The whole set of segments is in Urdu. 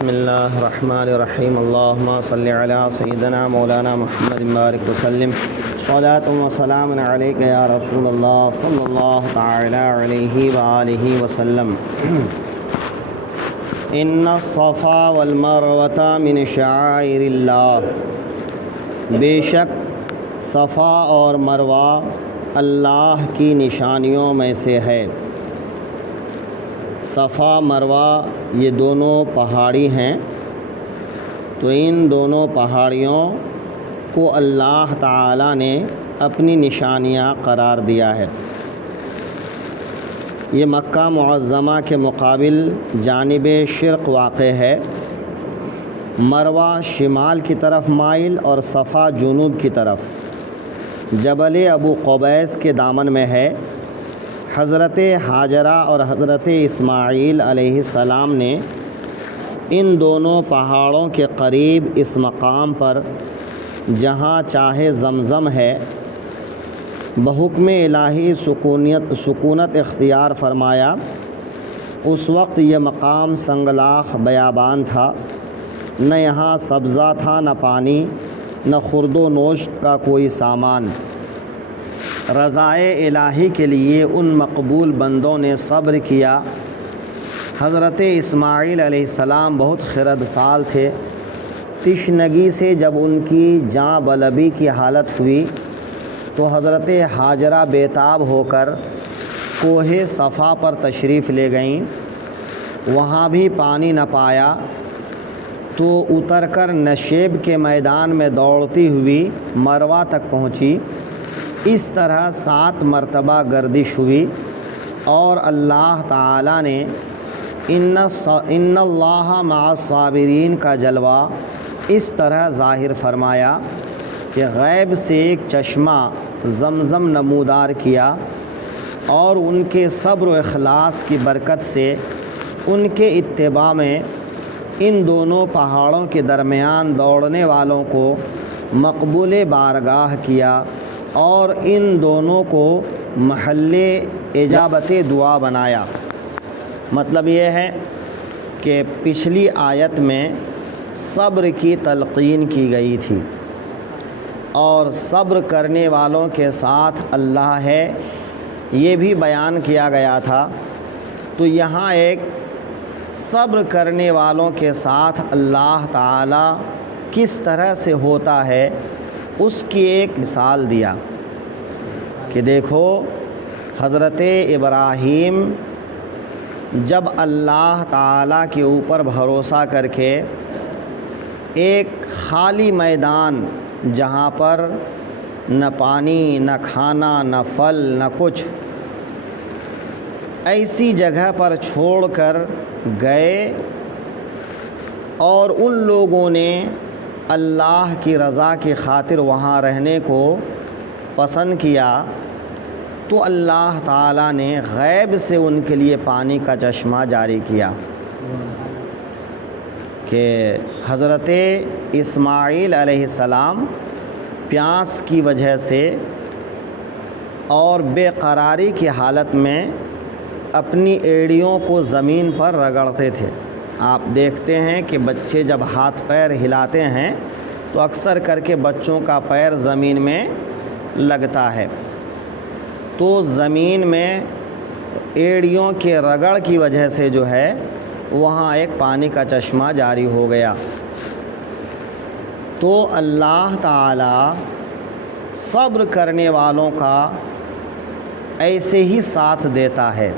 بسم اللہ الرحمن الرحیم اللہم صلی علی سیدنا مولانا محمد بارک وسلم صلاۃ و سلام علیک یا رسول اللہ صلی اللہ تعالی علیہ وآلہ وسلم۔ ان الصفا والمروۃ من شعائر اللہ، بے شک صفا اور مروہ اللہ کی نشانیوں میں سے ہے۔ صفا مروہ یہ دونوں پہاڑی ہیں، تو ان دونوں پہاڑیوں کو اللہ تعالی نے اپنی نشانیاں قرار دیا ہے۔ یہ مکہ معظمہ کے مقابل جانب شرق واقع ہے۔ مروہ شمال کی طرف مائل اور صفا جنوب کی طرف جبل ابو قبیس کے دامن میں ہے۔ حضرت ہاجرہ اور حضرت اسماعیل علیہ السلام نے ان دونوں پہاڑوں کے قریب اس مقام پر جہاں چاہے زمزم ہے بحکم الہی سکونت اختیار فرمایا۔ اس وقت یہ مقام سنگلاخ بیابان تھا، نہ یہاں سبزہ تھا، نہ پانی، نہ خورد و نوش کا کوئی سامان۔ رضائے الہی کے لیے ان مقبول بندوں نے صبر کیا۔ حضرت اسماعیل علیہ السلام بہت خردسال تھے۔ تشنگی سے جب ان کی جاں بلبی کی حالت ہوئی تو حضرت ہاجرہ بیتاب ہو کر کوہ صفا پر تشریف لے گئیں۔ وہاں بھی پانی نہ پایا تو اتر کر نشیب کے میدان میں دوڑتی ہوئی مروہ تک پہنچی۔ اس طرح 7 مرتبہ گردش ہوئی اور اللہ تعالی نے ان اللہ مع الصابرین کا جلوہ اس طرح ظاہر فرمایا کہ غیب سے ایک چشمہ زمزم نمودار کیا، اور ان کے صبر و اخلاص کی برکت سے ان کے اتباع میں ان دونوں پہاڑوں کے درمیان دوڑنے والوں کو مقبول بارگاہ کیا اور ان دونوں کو محل اجابت دعا بنایا۔ مطلب یہ ہے کہ پچھلی آیت میں صبر کی تلقین کی گئی تھی اور صبر کرنے والوں کے ساتھ اللہ ہے، یہ بھی بیان کیا گیا تھا۔ تو یہاں ایک صبر کرنے والوں کے ساتھ اللہ تعالی کس طرح سے ہوتا ہے اس کی ایک مثال دیا کہ دیکھو حضرت ابراہیم جب اللہ تعالیٰ کے اوپر بھروسہ کر کے ایک خالی میدان جہاں پر نہ پانی، نہ کھانا، نہ پھل، نہ کچھ، ایسی جگہ پر چھوڑ کر گئے اور ان لوگوں نے اللہ کی رضا کی خاطر وہاں رہنے کو پسند کیا، تو اللہ تعالیٰ نے غیب سے ان کے لیے پانی کا چشمہ جاری کیا کہ حضرت اسماعیل علیہ السلام پیاس کی وجہ سے اور بے قراری کی حالت میں اپنی ایڑیوں کو زمین پر رگڑتے تھے۔ آپ دیکھتے ہیں کہ بچے جب ہاتھ پیر ہلاتے ہیں تو اکثر کر کے بچوں کا پیر زمین میں لگتا ہے، تو زمین میں ایڑیوں کے رگڑ کی وجہ سے جو ہے وہاں ایک پانی کا چشمہ جاری ہو گیا۔ تو اللہ تعالی صبر کرنے والوں کا ایسے ہی ساتھ دیتا ہے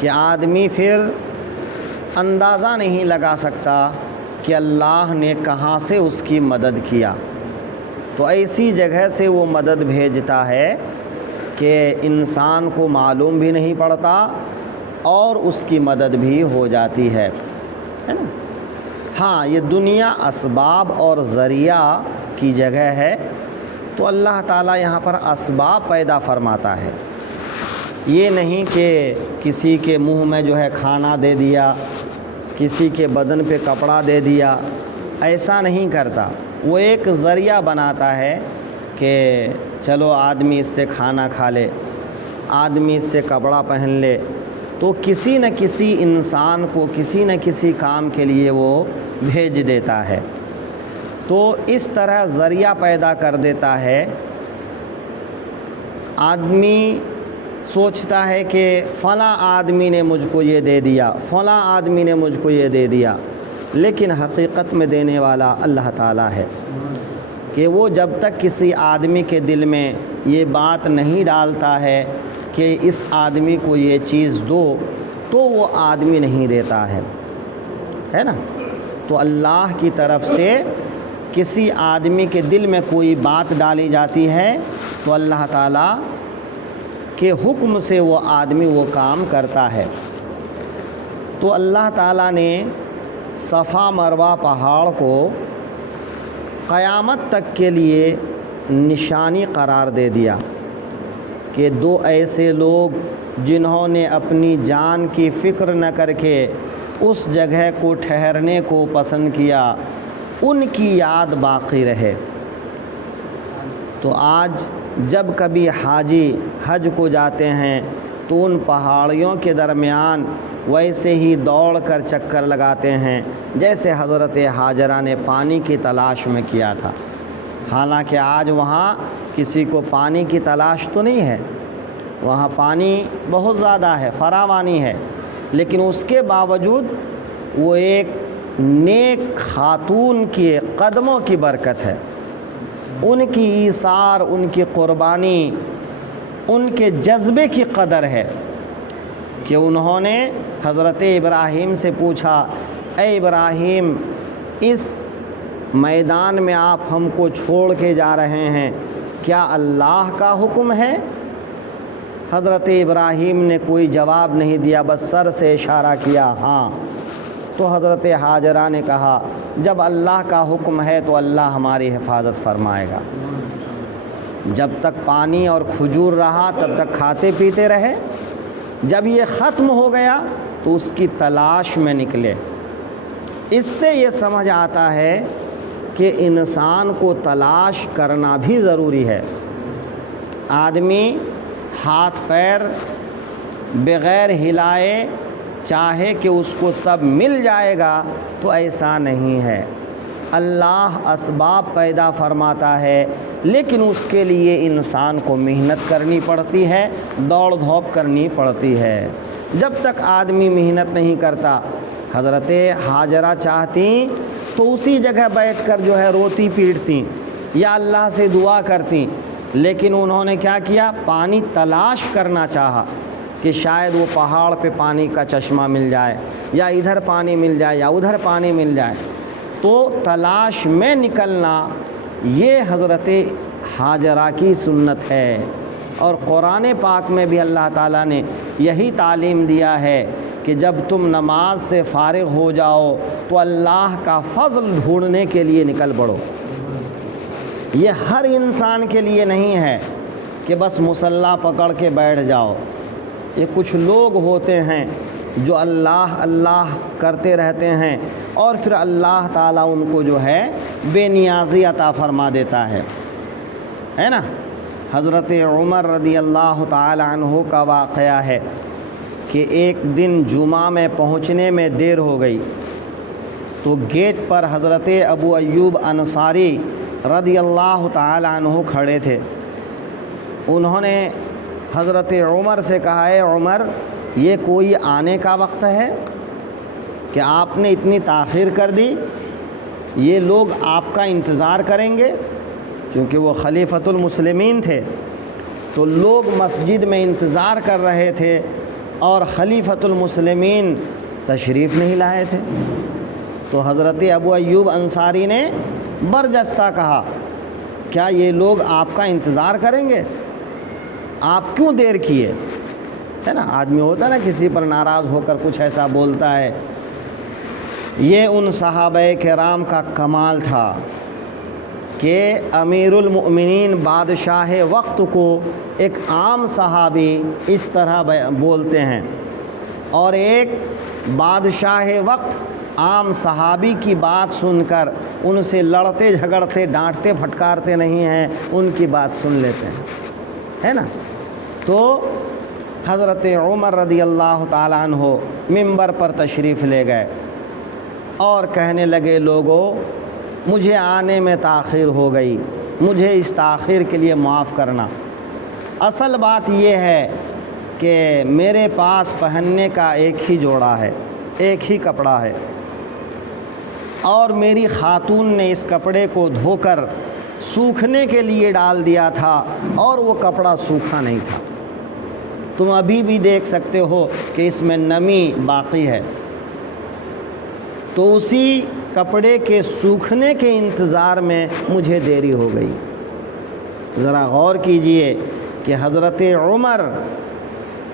کہ آدمی پھر اندازہ نہیں لگا سکتا کہ اللہ نے کہاں سے اس کی مدد کیا، تو ایسی جگہ سے وہ مدد بھیجتا ہے کہ انسان کو معلوم بھی نہیں پڑتا اور اس کی مدد بھی ہو جاتی ہے نا۔ ہاں، یہ دنیا اسباب اور ذریعہ کی جگہ ہے، تو اللہ تعالیٰ یہاں پر اسباب پیدا فرماتا ہے۔ یہ نہیں کہ کسی کے منہ میں جو ہے کھانا دے دیا، کسی کے بدن پہ کپڑا دے دیا، ایسا نہیں کرتا۔ وہ ایک ذریعہ بناتا ہے کہ چلو آدمی اس سے کھانا کھا لے، آدمی اس سے کپڑا پہن لے، تو کسی نہ کسی انسان کو کسی نہ کسی کام کے لیے وہ بھیج دیتا ہے، تو اس طرح ذریعہ پیدا کر دیتا ہے۔ آدمی سوچتا ہے کہ فلاں آدمی نے مجھ کو یہ دے دیا، فلاں آدمی نے مجھ کو یہ دے دیا، لیکن حقیقت میں دینے والا اللہ تعالیٰ ہے، کہ وہ جب تک کسی آدمی کے دل میں یہ بات نہیں ڈالتا ہے کہ اس آدمی کو یہ چیز دو، تو وہ آدمی نہیں دیتا ہے نا۔ تو اللہ کی طرف سے کسی آدمی کے دل میں کوئی بات ڈالی جاتی ہے تو اللہ تعالیٰ کے حکم سے وہ آدمی وہ کام کرتا ہے۔ تو اللہ تعالیٰ نے صفا مروہ پہاڑ کو قیامت تک کے لیے نشانی قرار دے دیا کہ دو ایسے لوگ جنہوں نے اپنی جان کی فکر نہ کر کے اس جگہ کو ٹھہرنے کو پسند کیا، ان کی یاد باقی رہے۔ تو آج جب کبھی حاجی حج کو جاتے ہیں تو ان پہاڑیوں کے درمیان ویسے ہی دوڑ کر چکر لگاتے ہیں جیسے حضرت ہاجرہ نے پانی کی تلاش میں کیا تھا۔ حالانکہ آج وہاں کسی کو پانی کی تلاش تو نہیں ہے، وہاں پانی بہت زیادہ ہے، فراوانی ہے، لیکن اس کے باوجود وہ ایک نیک خاتون کے قدموں کی برکت ہے، ان کی ایثار، ان کی قربانی، ان کے جذبے کی قدر ہے کہ انہوں نے حضرت ابراہیم سے پوچھا، اے ابراہیم، اس میدان میں آپ ہم کو چھوڑ کے جا رہے ہیں، کیا اللہ کا حکم ہے؟ حضرت ابراہیم نے کوئی جواب نہیں دیا، بس سر سے اشارہ کیا ہاں۔ تو حضرت ہاجرہ نے کہا، جب اللہ کا حکم ہے تو اللہ ہماری حفاظت فرمائے گا۔ جب تک پانی اور کھجور رہا تب تک کھاتے پیتے رہے، جب یہ ختم ہو گیا تو اس کی تلاش میں نکلے۔ اس سے یہ سمجھ آتا ہے کہ انسان کو تلاش کرنا بھی ضروری ہے۔ آدمی ہاتھ پیر بغیر ہلائے چاہے کہ اس کو سب مل جائے گا تو ایسا نہیں ہے۔ اللہ اسباب پیدا فرماتا ہے، لیکن اس کے لیے انسان کو محنت کرنی پڑتی ہے، دوڑ دھوپ کرنی پڑتی ہے۔ جب تک آدمی محنت نہیں کرتا، حضرت ہاجرہ چاہتی تو اسی جگہ بیٹھ کر جو ہے روتی پیٹتی یا اللہ سے دعا کرتی، لیکن انہوں نے کیا کیا؟ پانی تلاش کرنا چاہا کہ شاید وہ پہاڑ پہ پانی کا چشمہ مل جائے، یا ادھر پانی مل جائے، یا ادھر پانی مل جائے۔ تو تلاش میں نکلنا یہ حضرت ہاجرہ کی سنت ہے، اور قرآن پاک میں بھی اللہ تعالیٰ نے یہی تعلیم دیا ہے کہ جب تم نماز سے فارغ ہو جاؤ تو اللہ کا فضل ڈھونڈنے کے لیے نکل پڑو۔ یہ ہر انسان کے لیے نہیں ہے کہ بس مصلی پکڑ کے بیٹھ جاؤ۔ یہ کچھ لوگ ہوتے ہیں جو اللہ اللہ کرتے رہتے ہیں اور پھر اللہ تعالیٰ ان کو جو ہے بے نیازی عطا فرما دیتا ہے نا۔ حضرت عمر رضی اللہ تعالی عنہ کا واقعہ ہے کہ ایک دن جمعہ میں پہنچنے میں دیر ہو گئی تو گیٹ پر حضرت ابو ایوب انصاری رضی اللہ تعالی عنہ کھڑے تھے۔ انہوں نے حضرت عمر سے کہا، اے عمر، یہ کوئی آنے کا وقت ہے کہ آپ نے اتنی تاخیر کر دی؟ یہ لوگ آپ کا انتظار کریں گے؟ کیونکہ وہ خلیفۃ المسلمین تھے، تو لوگ مسجد میں انتظار کر رہے تھے اور خلیفۃ المسلمین تشریف نہیں لائے تھے۔ تو حضرت ابو ایوب انصاری نے برجستہ کہا، کیا یہ لوگ آپ کا انتظار کریں گے؟ آپ کیوں دیر کیے؟ ہے نا، آدمی ہوتا ہے نا کسی پر ناراض ہو کر کچھ ایسا بولتا ہے۔ یہ ان صحابہ کرام کا کمال تھا کہ امیر المؤمنین بادشاہ وقت کو ایک عام صحابی اس طرح بولتے ہیں، اور ایک بادشاہ وقت عام صحابی کی بات سن کر ان سے لڑتے جھگڑتے ڈانٹتے پھٹکارتے نہیں ہیں، ان کی بات سن لیتے ہیں، ہے نا۔ تو حضرت عمر رضی اللہ تعالیٰ عنہ منبر پر تشریف لے گئے اور کہنے لگے لوگوں مجھے آنے میں تاخیر ہو گئی، مجھے اس تاخیر کے لیے معاف کرنا۔ اصل بات یہ ہے کہ میرے پاس پہننے کا ایک ہی جوڑا ہے، ایک ہی کپڑا ہے، اور میری خاتون نے اس کپڑے کو دھو کر سوکھنے کے لیے ڈال دیا تھا اور وہ کپڑا سوکھا نہیں تھا۔ تم ابھی بھی دیکھ سکتے ہو کہ اس میں نمی باقی ہے، تو اسی کپڑے کے سوکھنے کے انتظار میں مجھے دیری ہو گئی۔ ذرا غور کیجئے کہ حضرت عمر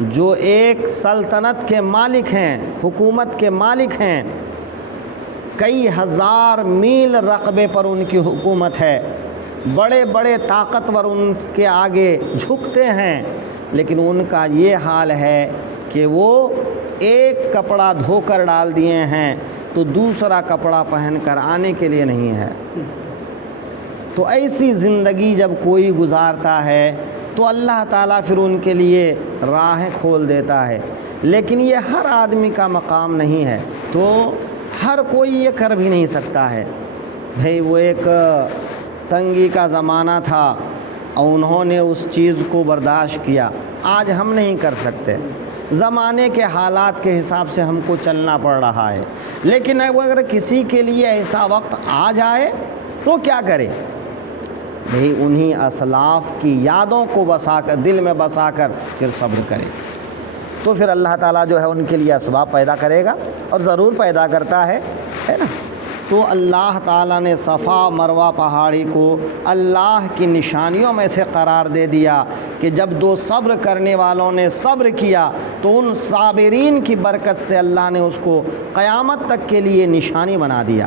جو ایک سلطنت کے مالک ہیں، حکومت کے مالک ہیں، کئی ہزار میل رقبے پر ان کی حکومت ہے، بڑے بڑے طاقتور ان کے آگے جھکتے ہیں، لیکن ان کا یہ حال ہے کہ وہ ایک کپڑا دھو کر ڈال دیے ہیں تو دوسرا کپڑا پہن کر آنے کے لیے نہیں ہے۔ تو ایسی زندگی جب کوئی گزارتا ہے تو اللہ تعالیٰ پھر ان کے لیے راہیں کھول دیتا ہے، لیکن یہ ہر آدمی کا مقام نہیں ہے، تو ہر کوئی یہ کر بھی نہیں سکتا ہے۔ بھئی وہ ایک تنگی کا زمانہ تھا اور انہوں نے اس چیز کو برداشت کیا، آج ہم نہیں کر سکتے، زمانے کے حالات کے حساب سے ہم کو چلنا پڑ رہا ہے، لیکن اگر کسی کے لیے ایسا وقت آ جائے تو کیا کرے؟ بھئی انہی اسلاف کی یادوں کو بسا کر، دل میں بسا کر پھر صبر کرے، تو پھر اللہ تعالیٰ جو ہے ان کے لیے اسباب پیدا کرے گا، اور ضرور پیدا کرتا ہے نا۔ تو اللہ تعالیٰ نے صفا مروہ پہاڑی کو اللہ کی نشانیوں میں سے قرار دے دیا کہ جب دو صبر کرنے والوں نے صبر کیا تو ان صابرین کی برکت سے اللہ نے اس کو قیامت تک کے لیے نشانی بنا دیا۔